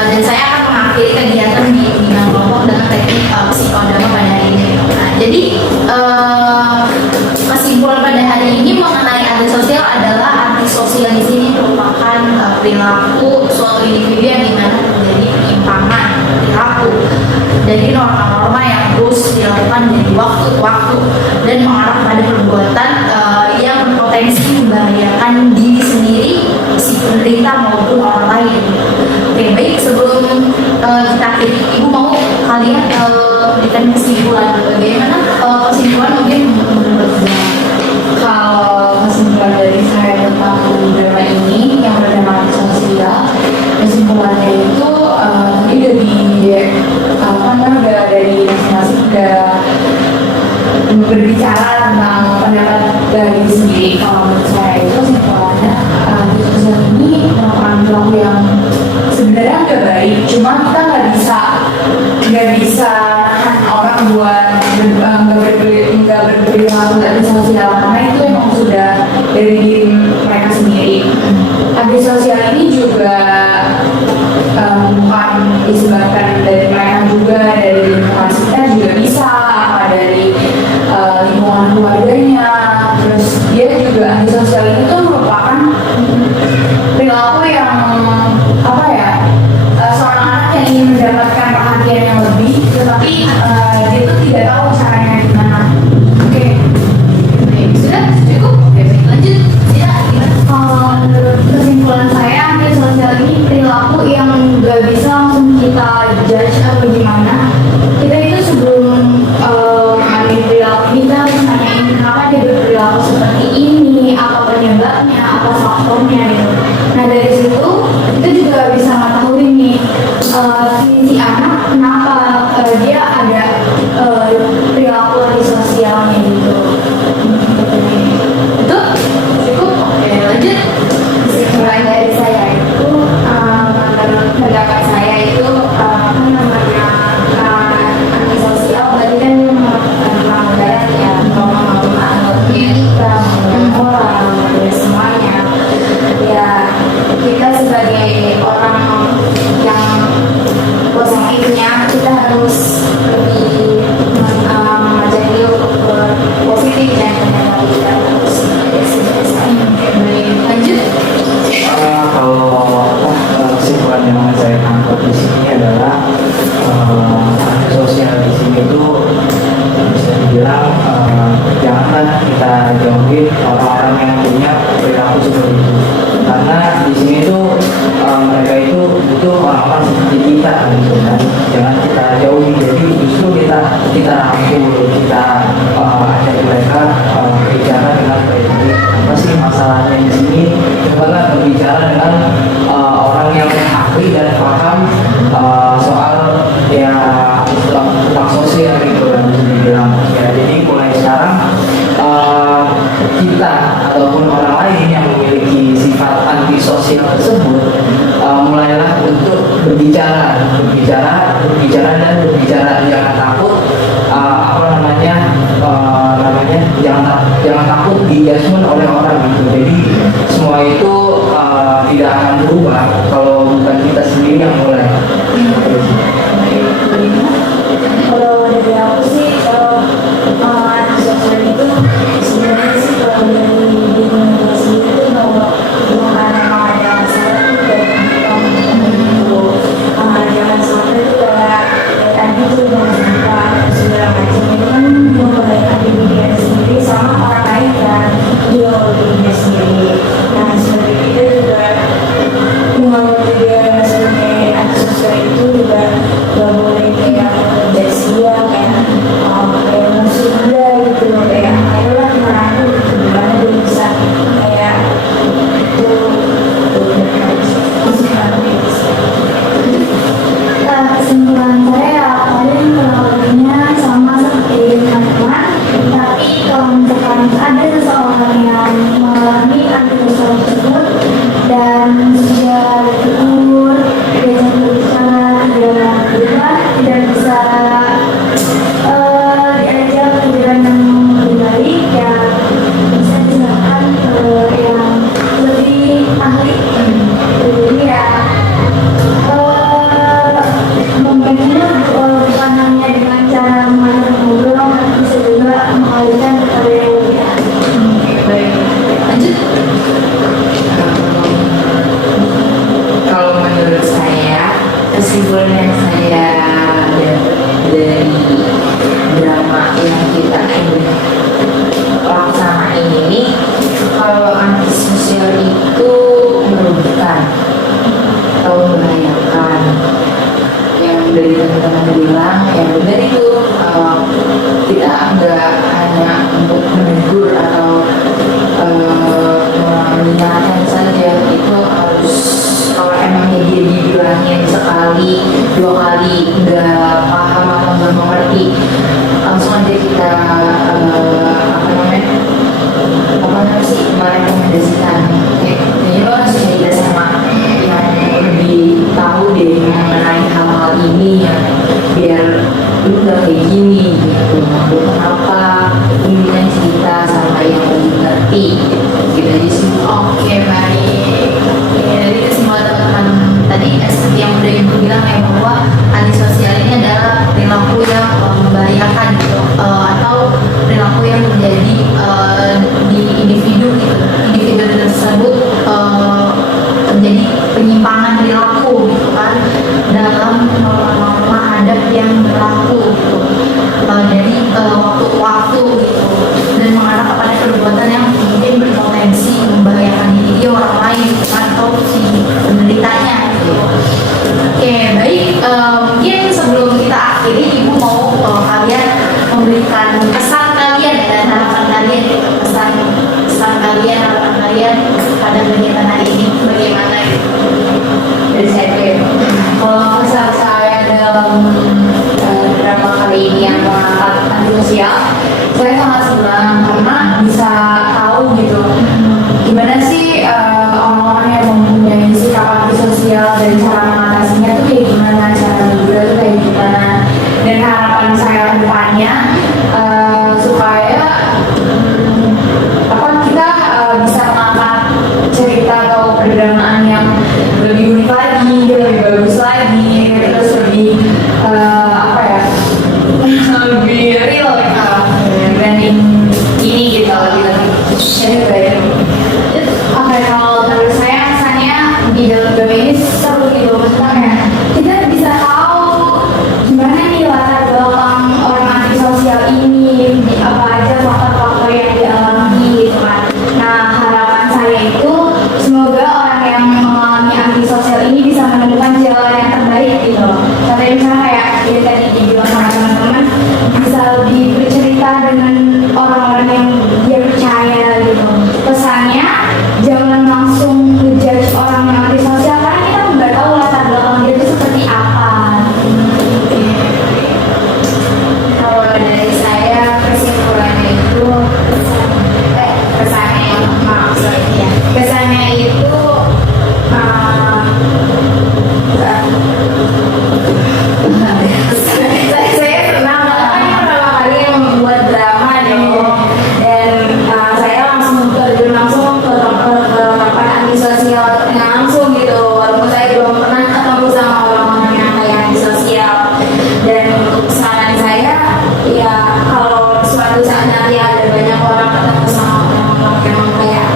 Dan saya akan mengakhiri kegiatan di bimbingan kelompok dengan teknik psikodrama pada hari ini. Nah, jadi kesimpulan pada hari ini mengenai antisosial adalah antisosial di sini merupakan perilaku suatu individu yang dimana terjadi penyimpangan perilaku dari norma-norma yang terus dilakukan dari waktu ke waktu dan mengarah pada perbuatan yang berpotensi membahayakan diri sendiri, si penderita maupun orang lain. Oke, baik, sebelum kita akhiri, Ibu mau kalian berikan kesimpulan bagaimana kesimpulan mungkin menurut Ibu? Kalau kesimpulan dari saya tentang drama ini yang bernama antisosial, kesimpulannya itu tadi udah dari masing-masing udah berbicara tentang pendapat dari sendiri. Kalau menurut saya itu kesimpulannya antisosial ini merupakan perilaku yang sebenarnya nggak baik, cuma kita nggak bisa nahan orang buat nggak berperilaku antisosial, karena itu emang sudah dari diri mereka sendiri. Antisosial ini juga bukan disebabkan dari mereka juga, dari lingkungan kita juga bisa, apa dari lingkungan keluarganya. Terus dia juga antisosial ini tuh merupakan perilaku yang apa ya, seorang anak yang ingin mendapatkan perhatian yang lebih, tetapi dia tuh tidak tahu caranya gimana. Oke, Baik, sudah cukup. Oke, baik, lanjut. Ya, gimana? Menurut kesimpulan saya, antisosial ini perilaku yang nggak bisa langsung kita judge atau gimana. Kita itu sebelum mengambil perilaku ini, kita harus nanyain kenapa dia berperilaku seperti ini, apa penyebabnya, apa faktornya gitu. Nah dari situ kita juga bisa mengetahui nih si anak kenapa dia ada perilaku antisosialnya gitu. Itu cukup. Oke, lanjut. Kesimpulan dari saya itu menurut pendapat saya itu apa namanya antisosial berarti kan dia melakukan pelanggaran ya, mempengaruhi etika, moral dan semuanya. Ya kita sebagai orang yang kuasa itunya, kita harus lebih mengajari dia untuk positif dan menyadari kita harus Baik, lanjut. Kalau kesimpulan yang saya tangkap di sini adalah antisosial di sini itu bisa dibilang janganlah kita jauhin orang-orang yang punya perilaku seperti itu, karena di sini tuh mereka itu butuh orang-orang seperti kita gitu kan. Jangan kita jauhi, jadi justru kita rangkul, kita ajak mereka bicara dengan baik-baik. Apa sih masalahnya di sini? Cobalah berbicara dengan orang yang ahli dan paham soal ya tentang sosial gitu kan bisa dibilang. Ya jadi mulai sekarang kita ataupun orang lain yang memiliki sifat antisosial tersebut mulailah untuk berbicara, jangan takut jangan takut dijudgment oleh orang gitu. Jadi semua itu tidak akan berubah kalau bukan kita sendiri yang mulai. Kalau dari aku sih antisosial itu sebenarnya sih kalau dari diri sendiri itu bukan memang ada masalah itu dari kamu itu jangan sampai itu bilang ya benar itu, kita nggak hanya untuk menegur atau mengingatkan saja, itu harus kalau emangnya dia dibilangin sekali dua kali nggak paham atau nggak mengerti, langsung aja kita merekomendasikan ini lo harus cerita sama yang lebih tahu deh mengenai hal-hal ini ya, biar lu gak kayak gini gitu. Lu kenapa ini kan cerita sama yang lebih ngerti gitu aja sih. Oke, baik. Oke, dari kesimpulan teman-teman tadi seperti yang udah Ibu bilang ya, bahwa antisosial ini adalah perilaku yang membahayakan gitu, atau perilaku yang menjadi di individu gitu, individu tersebut terjadi penyimpangan perilaku gitu kan dalam norma adab yang berlaku gitu, dari waktu ke waktu gitu, dan mengarah kepada perbuatan yang mungkin berpotensi membahayakan diri orang lain gitu kan, atau si penderitanya gitu. Oke, baik. Mungkin sebelum kita akhiri, Ibu mau kalian memberikan pesan kalian dan harapan kalian gitu, pesan kalian, harapan kalian pada kegiatan hari ini bagaimana gitu. Dari saya tuh ya, kalau pesan saya dalam drama kali ini yang mengangkat antisosial, saya sangat senang karena bisa tahu gitu gimana sih orang-orang yang mempunyai sikap antisosial dan cara mengatasinya tuh kayak gimana, cara berguna tuh kayak gimana, dan harapan saya ke depannya supaya kita bisa mengangkat cerita atau perdramaan yang lebih unik lagi, lebih bagus lagi, terus lebih lebih real dibanding ini gitu, lebih baik. Oke, kalau menurut saya kesannya di dalam drama ini seru gitu, maksudnya kita bisa tahu gimana nih latar belakang orang antisosial ini, apa aja faktor-faktor yang dialami gitu kan. Nah, harapan saya itu semoga orang yang mengalami antisosial ini bisa menemukan jalan yang terbaik gitu loh. Contohnya misalnya kayak yang tadi dibilang sama teman-teman, bisa lebih bercerita dengan orang-orang yang dia percaya gitu. Pesannya jangan langsung ngejudge orang yang antisosial karena kita nggak tahu latar belakang dia itu seperti apa. Kalau dari saya kesimpulannya itu kesannya itu Saya senang karena pertama kali yang membuat drama dong, dan saya langsung terjun langsung ke tempat antisosial langsung gitu, walaupun saya belum pernah ketemu sama orang-orang yang kayak antisosial. Dan untuk saran saya ya, kalau suatu saat nanti ada banyak orang ketemu sama orang-orang yang kayak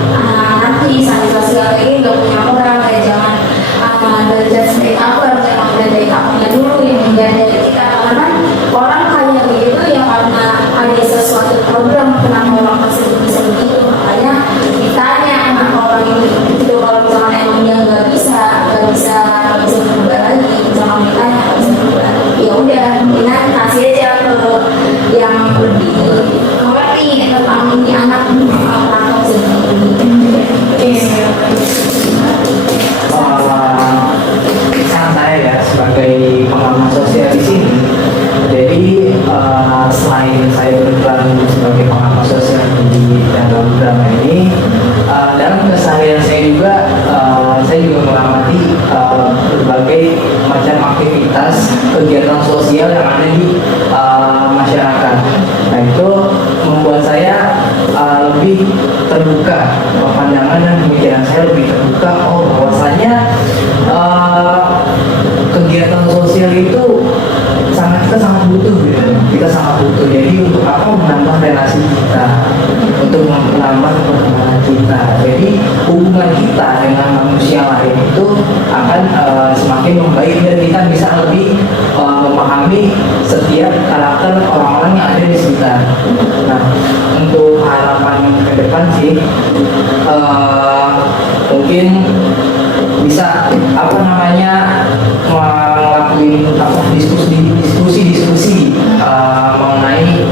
antisosial ini nggak punya orang, kayak jangan dari baik aku harus emang dari akunya dulu yang menjadi kita, karena orang kayak begitu ya karena ada sesuatu program kenapa orang tersebut bisa begitu, makanya ditanya kenapa orang ini begitu. Kalau misalnya emang dia nggak bisa berubah lagi, jangan ditanya nggak bisa berubah lagi, ya udah mendingan kasih aja ke yang lebih mengerti tentang ini anak apa sendiri. Saran saya ya sebagai pengamat sosial di sini, jadi selain saya berperan sebagai pengamat sosial di dalam drama ini, dalam keseharian saya juga mengamati berbagai macam aktivitas kegiatan sosial yang ada di masyarakat. Nah, itu membuat saya lebih terbuka, pandangan dan pemikiran saya lebih terbuka. Oh, bahwasanya kegiatan sosial itu kita sangat butuh gitu. Kita sangat butuh. Jadi untuk apa menambah relasi kita, untuk menambah pertemanan kita. Jadi hubungan kita dengan manusia lain itu akan semakin membaik dan kita bisa lebih memahami setiap karakter orang-orang yang ada di sekitar. Nah, untuk harapan ke depan sih mungkin bisa melakukan ngelakuin diskusi mengenai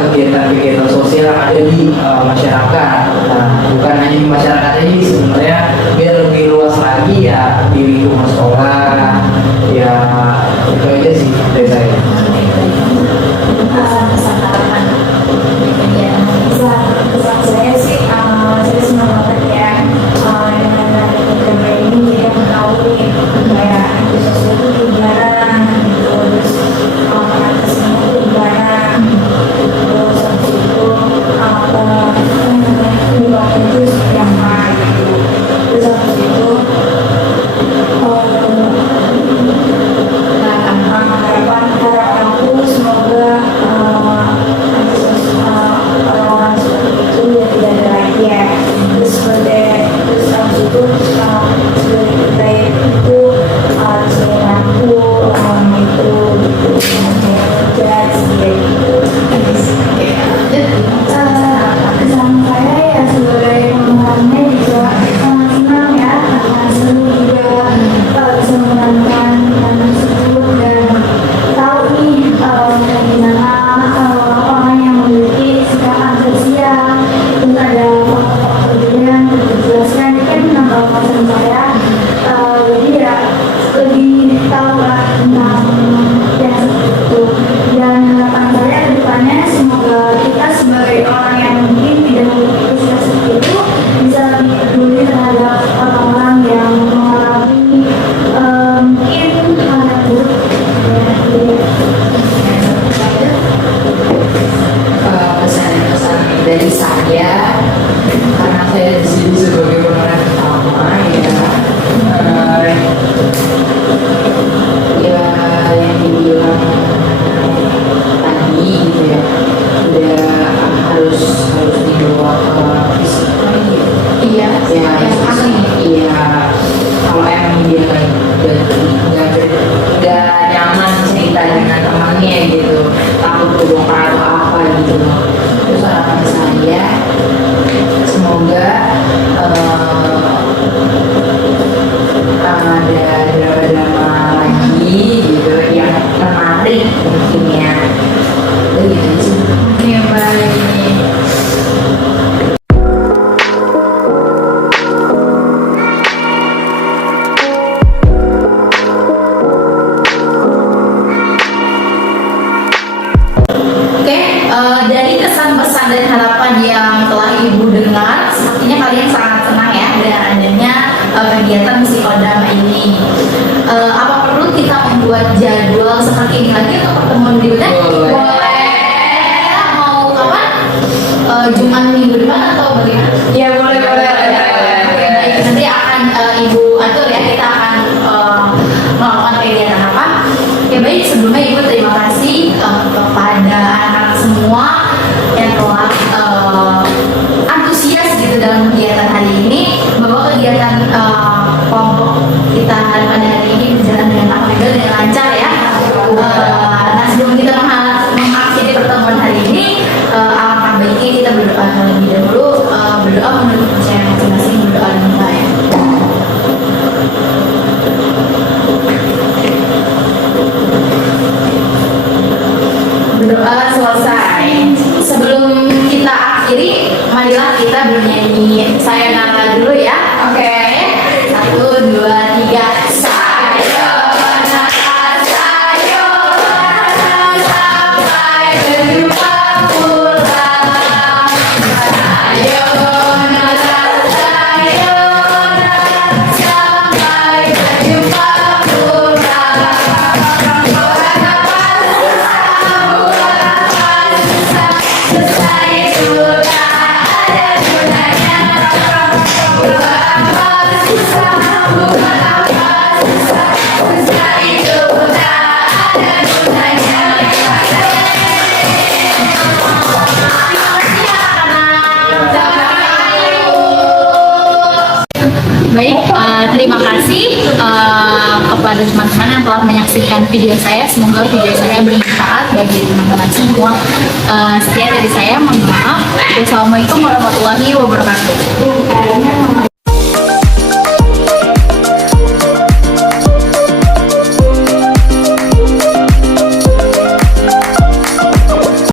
kegiatan-kegiatan sosial yang ada di masyarakat. Nah, bukan hanya di masyarakat aja sih, sebenarnya biar lebih luas lagi ya di lingkungan sekolah. Ya itu aja sih dari saya. Pesan harapan kegiatan. Pesan saya sih, saya senang banget ya dengan program ini, jadi aku tahu nih kayak antisosial itu gimana gitu, terus antisnya itu gimana, terus habis itu penyebabnya itu seperti apa gitu, terus habis itu harapan aku semoga orang-orang seperti itu ya tidak ada lagi ya. Terus habis itu sebagai kita itu sering aku orang itu gitu kerja seperti itu. Kesan saya ya sebagai pemerannya juga sangat senang ya, karena seru juga bisa memerankan tersebut dan tahu nih gimana orang yang memiliki sikap antusias, terus ada faktor-faktor juga yang dijelaskan ini kan menambah wawasan saya, jadi ya lebih tahu lah tentang yang seperti itu. Dan harapan saya ke depannya semoga kita sebagai orang yang mungkin tidak memiliki sikap seperti itu bisa lebih peduli terhadap orang-orang yang mengalami mungkin hal yang buruk. Pesan-pesan dari saya, karena saya di sini sebagai pemeran utama ya yang dibilang tadi gitu ya, udah harus dibawa ke fisika gitu. Iya, Ya iya, kalau emang dia nggak nyaman cerita dengan temannya gitu, takut kebongkar atau apa gitu. Terus harapan saya semoga ada drama-drama lagi gitu yang menarik mungkin ya. Udah gitu sih. Oke, baik. Oke, dari kesan-pesan dan harapan yang telah Ibu dengar, sepertinya kalian sangat senang ya dengan adanya kegiatan musikodrama ini. Apa perlu kita membuat jadwal seperti ini lagi untuk pertemuan berikutnya? Boleh. Boleh. Mau kapan? Jumat minggu depan atau bagaimana? Ya boleh. Oke, baik. Nanti akan Ibu atur ya, kita akan melakukan kegiatan apa. Ya baik, sebelumnya Ibu terima kasih kepada anak-anak semua yang telah antusias gitu dalam kegiatan hari ini, bahwa kegiatan kelompok kita pada hari ini berjalan dengan alhamdulillah dengan lancar ya. Nah, sebelum kita mengakhiri pertemuan hari ini, alangkah baiknya kita berdoa terlebih dahulu, berdoa menurut percayaan masing-masing, berdoa minta ya. Berdoa selesai. Sebelum kita akhiri, marilah kita bernyanyi sayonara dulu ya. Oke. 1, 2, 3. Sayonara, sayonara, sampai berjumpa pulang. Sayonara, sayonara, sampai berjumpa pulang. Selesai sudah ada gunanya. Bukan apa susah, bukan apa susah. Selesai sudah ada gunanya. Baik, terima kasih kepada teman-teman yang telah menyaksikan video saya. Semoga video saya bermanfaat bagi teman-teman semua. Sekian dari saya, mohon maaf. Wassalamualaikum warahmatullahi wabarakatuh.